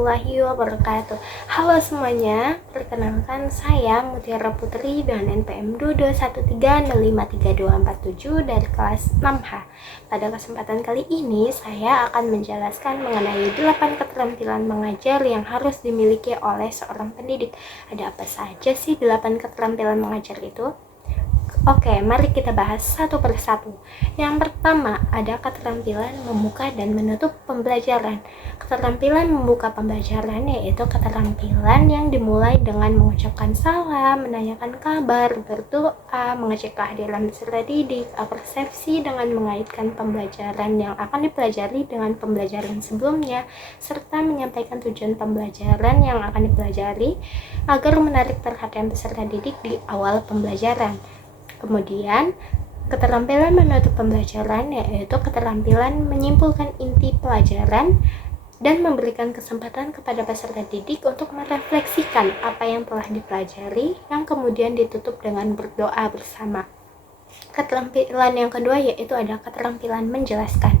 warahmatullahi wabarakatuh. Halo semuanya, perkenalkan saya Mutiara Putri dengan NPM Dodo 1305324 dari kelas 6H. Pada kesempatan kali ini saya akan menjelaskan mengenai 8 keterampilan mengajar yang harus dimiliki oleh seorang pendidik. Ada apa saja sih 8 keterampilan mengajar itu? Oke, mari kita bahas satu persatu. Yang pertama, ada keterampilan membuka dan menutup pembelajaran. Keterampilan membuka pembelajaran yaitu keterampilan yang dimulai dengan mengucapkan salam, menanyakan kabar, berdoa, mengecek kehadiran peserta didik, persepsi dengan mengaitkan pembelajaran yang akan dipelajari dengan pembelajaran sebelumnya, serta menyampaikan tujuan pembelajaran yang akan dipelajari agar menarik perhatian peserta didik di awal pembelajaran. Kemudian, keterampilan menutup pembelajaran yaitu keterampilan menyimpulkan inti pelajaran dan memberikan kesempatan kepada peserta didik untuk merefleksikan apa yang telah dipelajari yang kemudian ditutup dengan berdoa bersama. Keterampilan yang kedua yaitu ada keterampilan menjelaskan.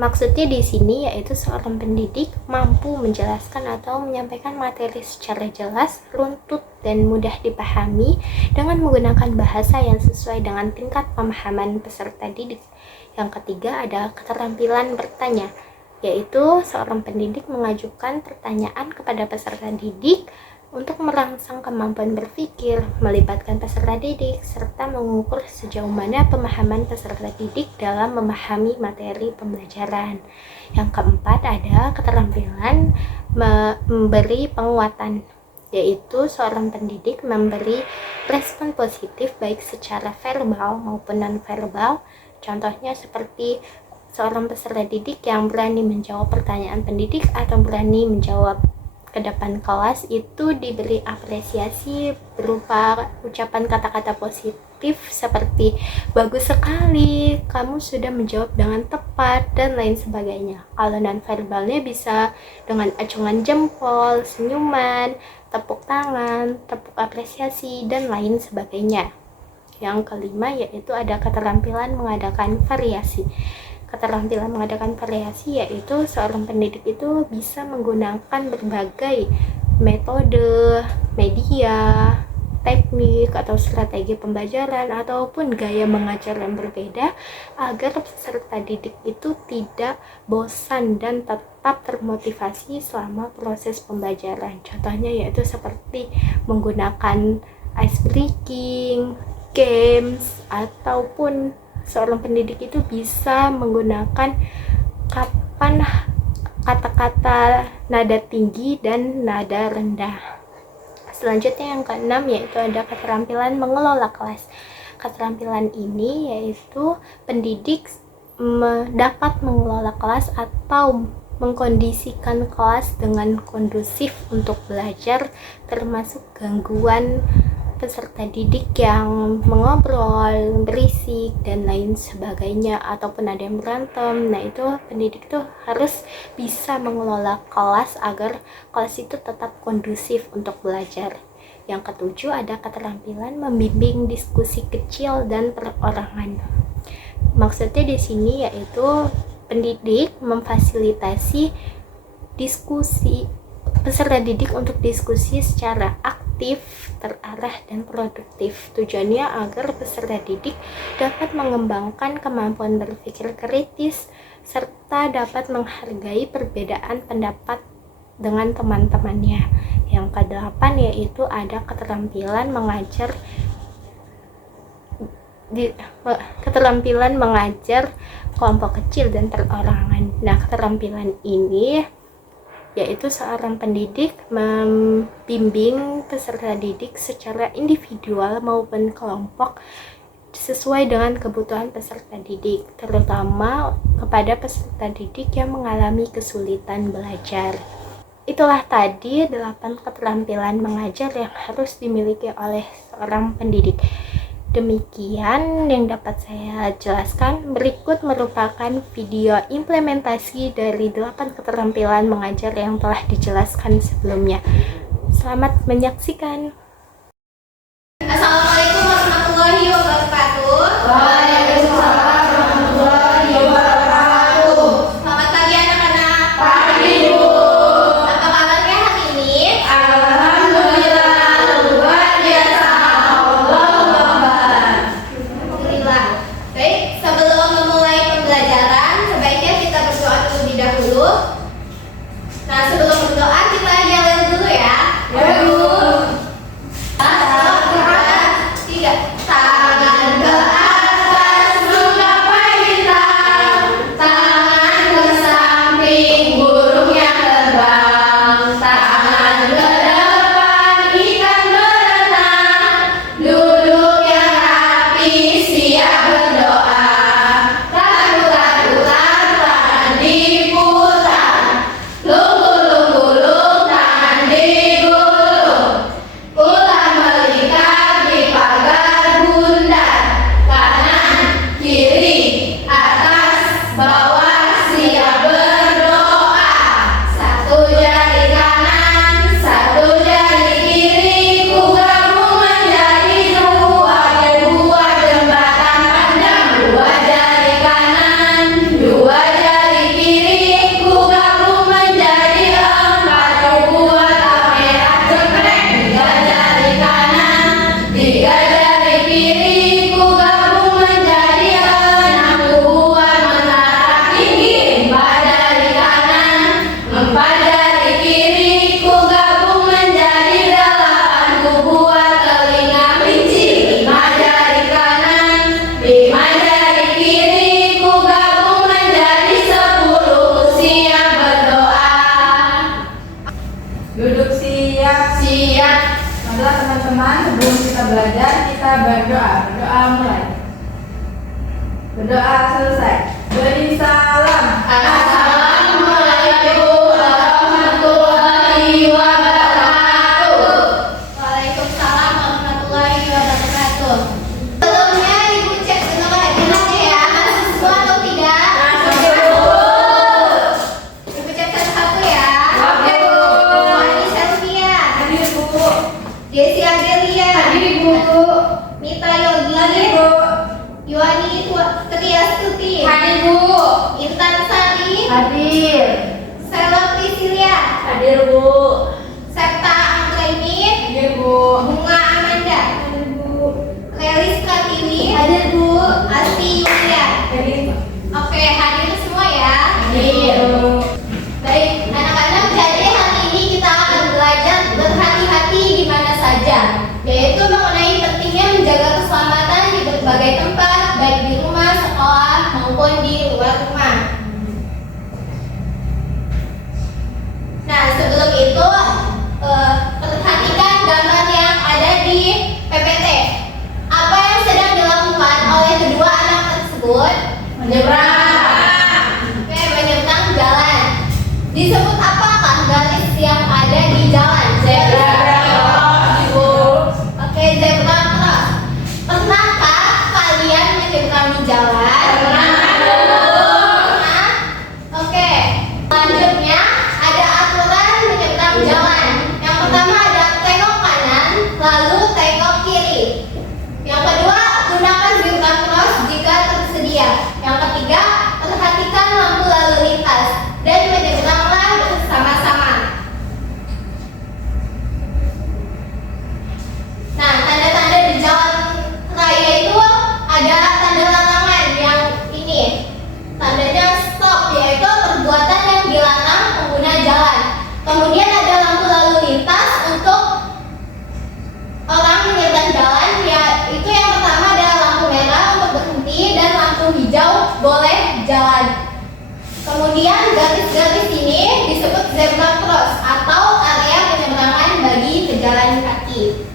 Maksudnya di sini yaitu seorang pendidik mampu menjelaskan atau menyampaikan materi secara jelas, runtut, dan mudah dipahami dengan menggunakan bahasa yang sesuai dengan tingkat pemahaman peserta didik. Yang ketiga ada keterampilan bertanya, yaitu seorang pendidik mengajukan pertanyaan kepada peserta didik untuk merangsang kemampuan berpikir, melibatkan peserta didik, serta mengukur sejauh mana pemahaman peserta didik dalam memahami materi pembelajaran. Yang keempat ada keterampilan memberi penguatan, yaitu seorang pendidik memberi respon positif baik secara verbal maupun non-verbal. Contohnya seperti seorang peserta didik yang berani menjawab pertanyaan pendidik atau berani menjawab ke depan kelas itu diberi apresiasi berupa ucapan kata-kata positif seperti bagus sekali, kamu sudah menjawab dengan tepat, dan lain sebagainya. Kalau non-verbalnya bisa dengan acungan jempol, senyuman, tepuk tangan, tepuk apresiasi, dan lain sebagainya. Yang kelima yaitu ada keterampilan mengadakan variasi. Keterampilan mengadakan variasi yaitu seorang pendidik itu bisa menggunakan berbagai metode, media, teknik atau strategi pembelajaran ataupun gaya mengajar yang berbeda agar peserta didik itu tidak bosan dan tetap termotivasi selama proses pembelajaran. Contohnya yaitu seperti menggunakan ice breaking, games, ataupun seorang pendidik itu bisa menggunakan kapan kata-kata nada tinggi dan nada rendah. Selanjutnya yang keenam yaitu ada keterampilan mengelola kelas. Keterampilan ini yaitu pendidik dapat mengelola kelas atau mengkondisikan kelas dengan kondusif untuk belajar, termasuk gangguan peserta didik yang mengobrol, berisik, dan lain sebagainya, ataupun ada yang berantem. Nah, itu pendidik tuh harus bisa mengelola kelas agar kelas itu tetap kondusif untuk belajar. Yang ketujuh ada keterampilan membimbing diskusi kecil dan perorangan. Maksudnya di sini yaitu pendidik memfasilitasi diskusi peserta didik untuk diskusi secara aktif, terarah, dan produktif. Tujuannya agar peserta didik dapat mengembangkan kemampuan berpikir kritis serta dapat menghargai perbedaan pendapat dengan teman-temannya. Yang kedelapan yaitu ada keterampilan mengajar kelompok kecil dan perorangan. Nah, keterampilan ini yaitu seorang pendidik membimbing peserta didik secara individual maupun kelompok sesuai dengan kebutuhan peserta didik, terutama kepada peserta didik yang mengalami kesulitan belajar. Itulah tadi 8 keterampilan mengajar yang harus dimiliki oleh seorang pendidik. Demikian yang dapat saya jelaskan. Berikut merupakan video implementasi dari 8 keterampilan mengajar yang telah dijelaskan sebelumnya. Selamat menyaksikan. Assalamualaikum warahmatullahi wabarakatuh. Waalaikumsalam warahmatullahi wabarakatuh. Selamat pagi anak-anak. Pagi, Bu. Siap. Marilah teman-teman, sebelum kita belajar, kita berdoa. Berdoa mulai. Berdoa selesai. Beri salam. Assalamualaikum warahmatullahi wabarakatuh. Waalaikumsalam warahmatullahi wabarakatuh. Sebelumnya Ibu cek dulu hadiahnya ya. Masuk semua atau tidak? Ibu cek satu-satu ya. Oke, Bu. Mani Selvia. Hadir, Bu. Desi Adelia. Hadir, Bu. Mita Yogi. Hadir, Bu. Yuani Triastuti. Hadir, Bu. Intan Sari. Hadir. Sela Priscilia. Hadir, Bu. Septa Anggraini. Hadir, Bu. Bunga Amanda. Hadir, Bu. Lelis Pratiwi. Hadir, Bu. Asti Yulia. Hadir. Oke, hadir semua ya. Hadir. Baik, anak-anak, jadi hari ini kita akan belajar berhati-hati di mana saja, yaitu mengenai pentingnya menjaga keselamatan di berbagai tempat, baik di rumah, sekolah, maupun di luar rumah. Nah, sebelum itu, perhatikan gambar yang ada di PPT. Apa yang sedang dilakukan oleh kedua anak tersebut? Menyeberang. Oke, menyeberang jalan. Disebut apakah garis yang ada di jalan? Zebra cross, Bu. Oke, zebra cross. Pernahkah kalian menyeberangi jalan? Pernah? Oke. Selanjutnya ada aturan menyeberang jalan. Yang pertama ada tengok kanan, lalu tengok kiri. Yang kedua, gunakan zebra cross jika tersedia. Yang ketiga, perhatikan lampu lalu lintas dan menyeberanglah bersama-sama. Nah, tanda-tanda di jalan raya itu ada tanda larangan yang ini. Tandanya stop, yaitu perbuatan yang dilarang pengguna jalan. Kemudian ada lampu lalu lintas untuk orang menyeberang jalan, ya itu yang pertama ada lampu merah untuk berhenti dan lampu hijau boleh jalan. Kemudian garis-garis ini disebut zebra cross atau area penyeberangan bagi pejalan kaki.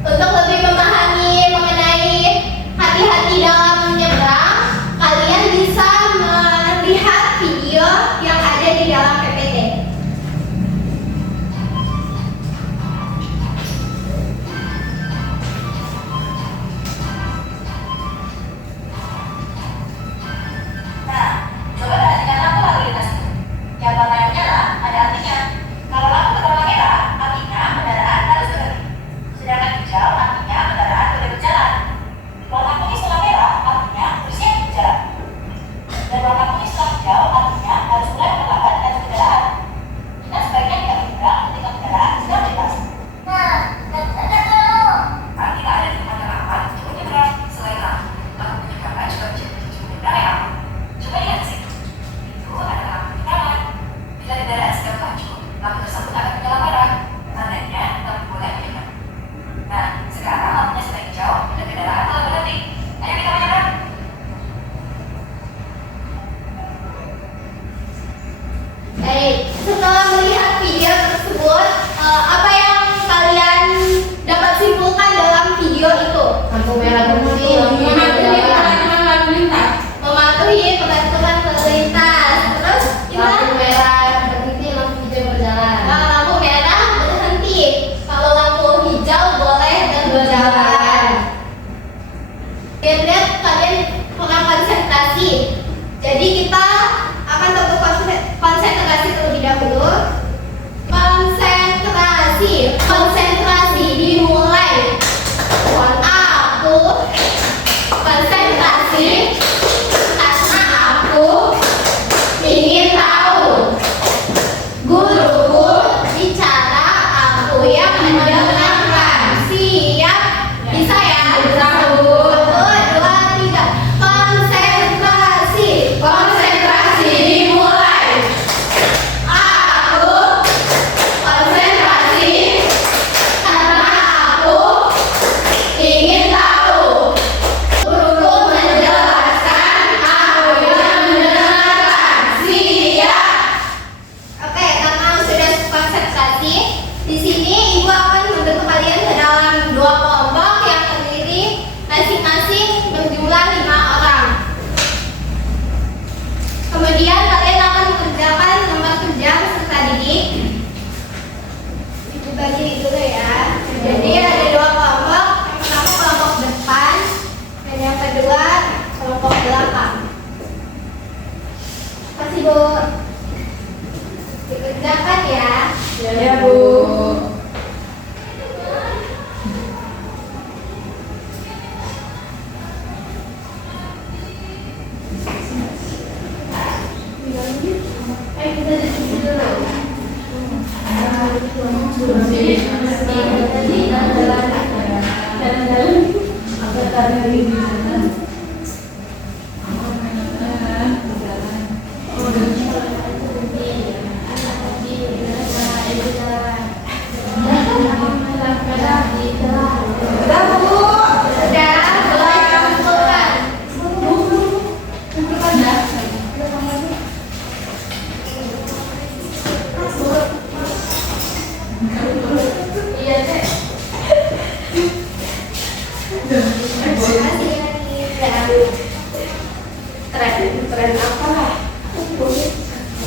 Untuk lebih memahami mengenai hati-hati dalam menyeberang, kalian bisa melihat video yang ada di dalam PPT. Coba perhatikan lampu lalu lintas itu. Yang warnanya menyala ada artinya. Kalau lampu berwarna merah, artinya kendaraan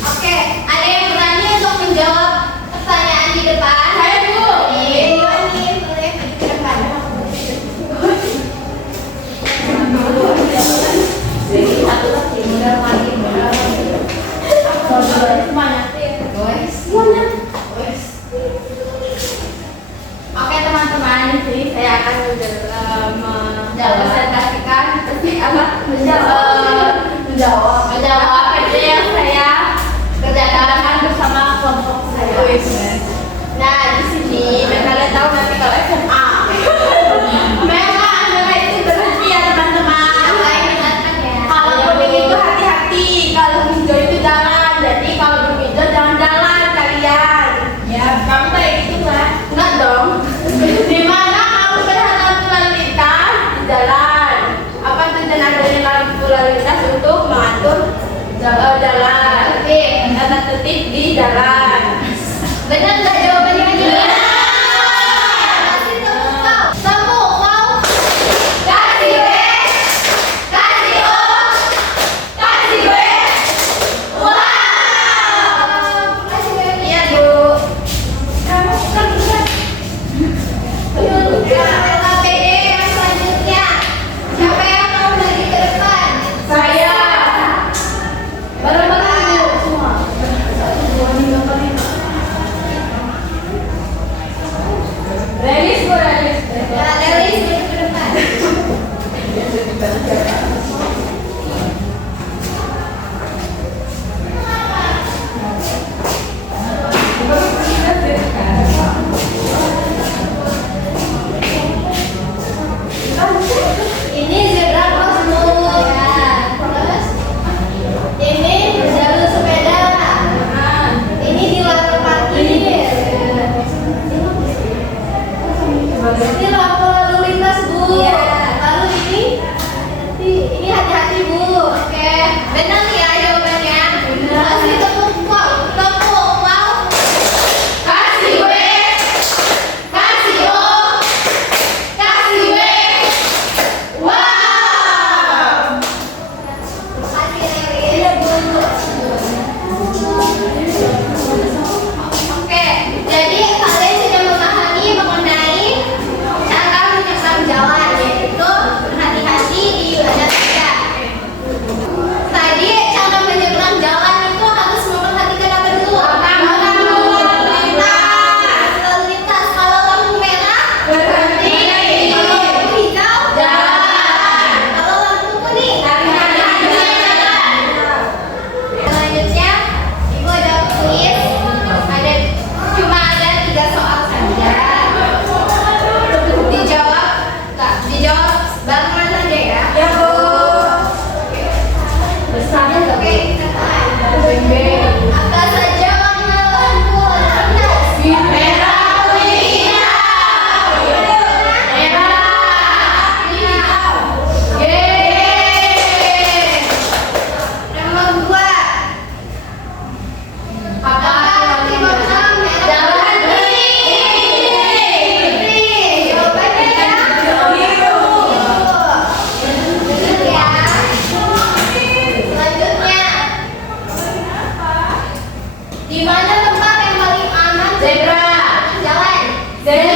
Oke, ada yang berani untuk menjawab pertanyaan di depan? Saya dulu. Ini boleh ke depan. Oke teman-teman, di sini saya akan menpresentasikan menjawab aja yang saya kerjakan bersama kelompok saya. Nah di sini kalian tahu nanti kalau SMA memang adalah itu berhenti ya teman-teman. Kalau kuning itu hati-hati, kalau hijau itu jalan. Jadi kalau berhijau jangan jalan kalian. Ya kamu kayak gitu kan? Enggak dong. Di mana kamu melihat lampu lalu lintas di jalan? Apa tujuan adanya lampu lalu lintas untuk mengatur jalan? Tata tertib di jalan. Benar nggak jawabannya aja? Kasih tepuk mau? Kasih B, kasih O, kasih B. Wow. Kasih B. Iya Bu. Kamu kan bisa. LKPD yang selanjutnya. Siapa yang mau lagi ke depan? Saya. Bareng-bareng Bu semua. Relis Bu, relis. Lelis ke depan. Ini zebra crossroad. Ya. Terus ini jalur sepeda. Ini dilarang parkir. Ini lampu lalu lintas Bu. Lalu ini hati-hati Bu. Oke, benar ya jawabannya. Kasih tepuk mau, kasih W, kasih O, kasih W. Wow. Kasih Oke, jadi kalian sudah memahami mengenai cara menyeberang jalan, yaitu berhati-hati di wilayah sepeda. Tadi cara menyeberang jalan itu harus memperhatikan apa dulu? Lalu lintas. Kalau lampu merah berhenti. Kalau lampu hijau jalan. Kalau lampu kuning hati-hati jalan. Selanjutnya, Ibu ada kuis. Cuma ada 3 soal saja. Dijawab barengan saja ya. Ya Bu. Oke, kita mulai. Apa saja warna lampu lalu lintas? Merah, kuning, hijau. Merah, hijau. Yeay. Nomor 2. Apakah di warna merah? Jalan Jawabannya ya. Benar ya. Selanjutnya, di mana tempat yang paling aman Zebra. jalan? Zebra.